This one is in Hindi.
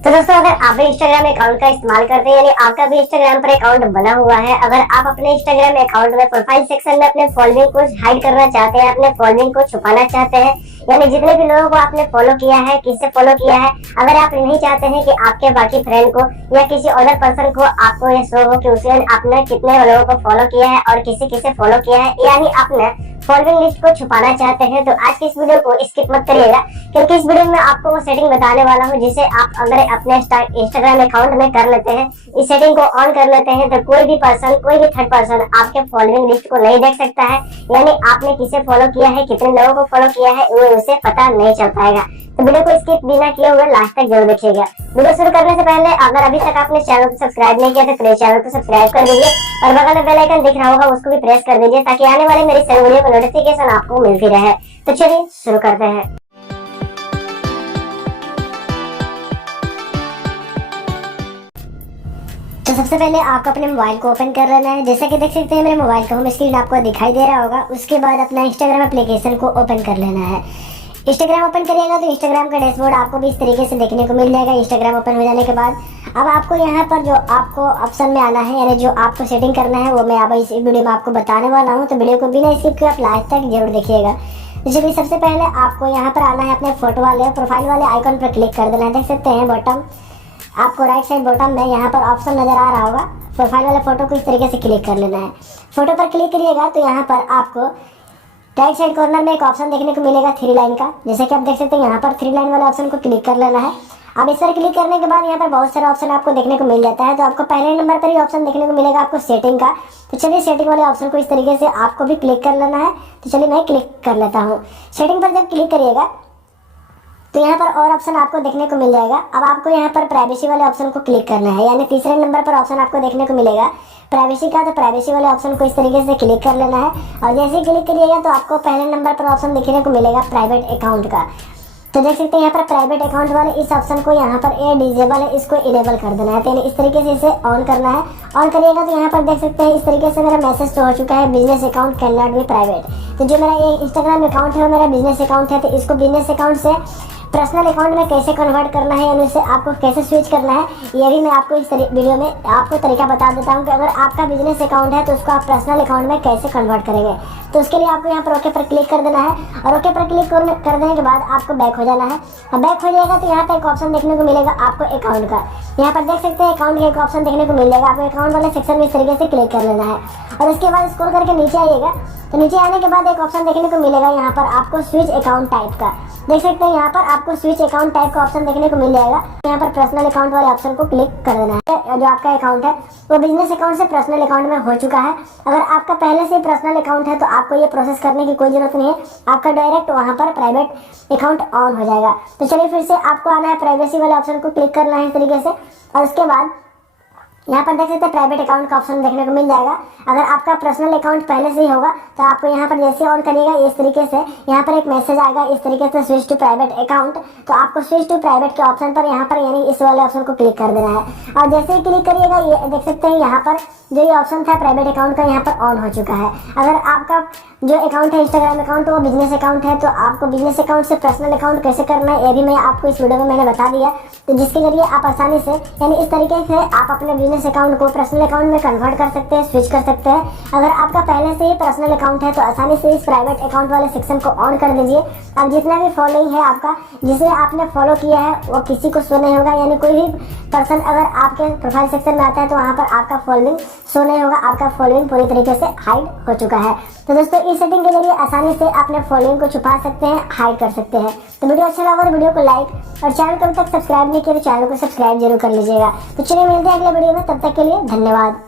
तो दोस्तों, अगर आप भी इंस्टाग्राम अकाउंट का इस्तेमाल करते हैं, यानी आपका भी इंस्टाग्राम पर अकाउंट बना हुआ है, अगर आप अपने इंस्टाग्राम अकाउंट में प्रोफाइल सेक्शन में अपने फॉलोइंग को हाइड करना चाहते हैं, अपने फॉलोइंग को छुपाना चाहते हैं, यानी जितने भी लोगों को आपने फॉलो किया है, किससे फॉलो किया है, अगर आप नहीं चाहते हैं कि आपके बाकी फ्रेंड को या किसी अदर पर्सन को आपको ये शो हो कि उसे आपने कितने लोगों को फॉलो किया है और किसे किसे फॉलो किया है, यानी आपने फॉलोइंग लिस्ट को छुपाना चाहते हैं, तो आज की इस वीडियो को स्किप मत करिएगा, क्योंकि इस वीडियो में आपको वो सेटिंग बताने वाला हूँ जिसे आप अगर अपने इंस्टाग्राम अकाउंट में कर लेते हैं, इस सेटिंग को ऑन कर लेते हैं, तो कोई भी पर्सन, कोई भी थर्ड पर्सन आपके फॉलोइंग लिस्ट को नहीं देख सकता है, यानी आपने किसे फॉलो किया है, कितने लोगों को फॉलो किया है, वो उसे पता नहीं चल पाएगा। तो वीडियो को स्किप बिना किए हुए लास्ट तक जरूर देखिएगा। वीडियो शुरू करने से पहले अगर अभी तक आपने चैनल को सब्सक्राइब नहीं किया तो प्लीज चैनल को सब्सक्राइब कर दीजिए और बगल में बेल आइकन दिख रहा होगा उसको भी प्रेस कर दीजिए, ताकि आने वाले मेरी सारी वीडियो को नोटिफिकेशन आपको मिलती रहे। तो चलिए शुरू करते हैं। तो सबसे पहले आपको अपने मोबाइल को ओपन कर लेना है। जैसा कि देख सकते हैं मेरे मोबाइल का होम स्क्रीन आपको दिखाई दे रहा होगा। उसके बाद अपना इंस्टाग्राम एप्लीकेशन को ओपन कर लेना है। इंस्टाग्राम ओपन करिएगा तो इंस्टाग्राम का डैशबोर्ड आपको भी इस तरीके से देखने को मिल जाएगा। इंस्टाग्राम ओपन हो जाने के बाद अब आपको यहाँ पर जो आपको ऑप्शन में आना है, यानी जो आपको सेटिंग करना है, वो मैं अब इस वीडियो में आपको बताने वाला हूँ। तो वीडियो को बिना स्किप किए आप लास्ट तक जरूर देखिएगा। तो चलिए सबसे पहले आपको यहाँ पर आना है, अपने फोटो वाले प्रोफाइल वाले आइकन पर क्लिक कर देना है। देख सकते हैं बॉटम आपको राइट साइड बॉटम में यहाँ पर ऑप्शन नजर आ रहा होगा। प्रोफाइल वाले फोटो को इस तरीके से क्लिक कर लेना है। फोटो पर क्लिक करिएगा तो यहाँ पर आपको राइट साइड कॉर्नर में एक ऑप्शन देखने को मिलेगा थ्री लाइन का। जैसे कि आप देख सकते हैं यहाँ पर थ्री लाइन वाले ऑप्शन को क्लिक कर लेना है। अब इस पर क्लिक करने के बाद यहाँ पर बहुत सारे ऑप्शन आपको देखने को मिल जाता है। तो आपको पहले नंबर पर ही ऑप्शन देखने को मिलेगा आपको सेटिंग का। तो चलिए सेटिंग वाले ऑप्शन को इस तरीके से आपको भी क्लिक कर लेना है। तो चलिए मैं क्लिक कर लेता हूँ। सेटिंग पर जब क्लिक करिएगा तो यहाँ पर और ऑप्शन आपको देखने को मिल जाएगा। अब आपको यहाँ पर प्राइवेसी वाले ऑप्शन को क्लिक करना है, यानी तीसरे नंबर पर ऑप्शन आपको देखने को मिलेगा प्राइवेसी का। तो प्राइवेसी वाले ऑप्शन को इस तरीके से क्लिक कर लेना है और जैसे ही क्लिक करिएगा तो आपको पहले नंबर पर ऑप्शन देखने को मिलेगा प्राइवेट अकाउंट का। तो देख सकते हैं यहाँ पर प्राइवेट अकाउंट वाले इस ऑप्शन को यहाँ पर ए डिजेबल है, इसको इनेबल कर देना है। तो इस तरीके से इसे ऑन करना है। ऑन करिएगा तो यहाँ पर देख सकते हैं इस तरीके से मेरा मैसेज तो हो चुका है, business account can not be private. तो जो मेरा ये इंस्टाग्राम अकाउंट है वो मेरा बिजनेस अकाउंट है, तो इसको बिजनेस अकाउंट से पर्सनल अकाउंट में कैसे कन्वर्ट करना है, यानी इसे आपको कैसे स्विच करना है, ये भी मैं आपको इस वीडियो में आपको तरीका बता देता हूँ कि अगर आपका बिजनेस अकाउंट है तो उसको आप पर्सनल अकाउंट में कैसे कन्वर्ट करेंगे। तो उसके लिए आपको यहाँ पर ओके पर क्लिक कर देना है और ओके पर क्लिक कर देने के बाद आपको बैक हो जाना है। अब बैक हो जाएगा तो यहाँ पर एक ऑप्शन देखने को मिलेगा आपको अकाउंट का। यहाँ पर देख सकते हैं अकाउंट का एक ऑप्शन देखने को मिल जाएगा। आपको अकाउंट वाले सेक्शन में इस तरीके से क्लिक कर लेना है और उसके बाद स्क्रॉल करके नीचे आइएगा। तो नीचे आने के बाद एक ऑप्शन देखने को मिलेगा यहाँ पर आपको स्विच अकाउंट टाइप का। देख सकते हैं यहाँ पर आपको स्विच अकाउंट टाइप का ऑप्शन देखने को मिल जाएगा। यहाँ पर पर्सनल अकाउंट वाले ऑप्शन को क्लिक कर देना है। जो आपका अकाउंट है वो बिजनेस अकाउंट से पर्सनल अकाउंट में हो चुका है। अगर आपका पहले से पर्सनल अकाउंट है तो आपको ये प्रोसेस करने की कोई जरूरत नहीं है, आपका डायरेक्ट वहाँ पर प्राइवेट अकाउंट ऑन हो जाएगा। तो चलिए फिर से आपको आना है, प्राइवेसी वाले ऑप्शन को क्लिक करना है इस तरीके से और उसके बाद यहाँ पर देख सकते हैं प्राइवेट अकाउंट का ऑप्शन देखने को मिल जाएगा। अगर आपका पर्सनल अकाउंट पहले से ही होगा तो आपको यहाँ पर जैसे ऑन करिएगा इस तरीके से यहाँ पर एक मैसेज आएगा इस तरीके से स्विच टू प्राइवेट अकाउंट। तो आपको स्विच टू प्राइवेट के ऑप्शन पर यहाँ पर यानी इस वाले ऑप्शन को क्लिक कर देना है और जैसे ही क्लिक करिएगा ये देख सकते हैं यहाँ पर जो ये ऑप्शन था प्राइवेट अकाउंट का यहाँ पर ऑन हो चुका है। अगर आपका जो अकाउंट है इंस्टाग्राम अकाउंट वो बिजनेस अकाउंट है तो आपको बिजनेस अकाउंट से पर्सनल अकाउंट कैसे करना है ये भी मैं आपको इस वीडियो में मैंने बता दिया। तो जिसके जरिए आप आसानी से यानी इस तरीके से आप अपने बिजनेस अकाउंट को पर्सनल अकाउंट में कन्वर्ट कर सकते हैं, स्विच कर सकते हैं। अगर आपका पहले से ही पर्सनल अकाउंट है तो आसानी से इस प्राइवेट अकाउंट वाले सेक्शन को ऑन कर दीजिए। अब जितना भी फॉलोइंग है आपका, जिसे आपने फॉलो किया है वो किसी को शो नहीं होगा, यानी कोई भी पर्सन अगर आपके प्रोफाइल सेक्शन में आता है तो वहाँ पर आपका फॉलोइंग शो नहीं होगा, आपका फॉलोइंग पूरी तरीके से हाइड हो चुका है। तो दोस्तों इस सेटिंग के जरिए आसानी से अपने फॉलोइंग को छुपा सकते हैं, हाइड कर सकते हैं। तो वीडियो अच्छा लगा तो वीडियो को लाइक और चैनल को अभी तक सब्सक्राइब नहीं किया तो चैनल को सब्सक्राइब जरूर कर लीजिएगा। तो चलिए मिलते हैं अगले वीडियो में, तब तक के लिए धन्यवाद।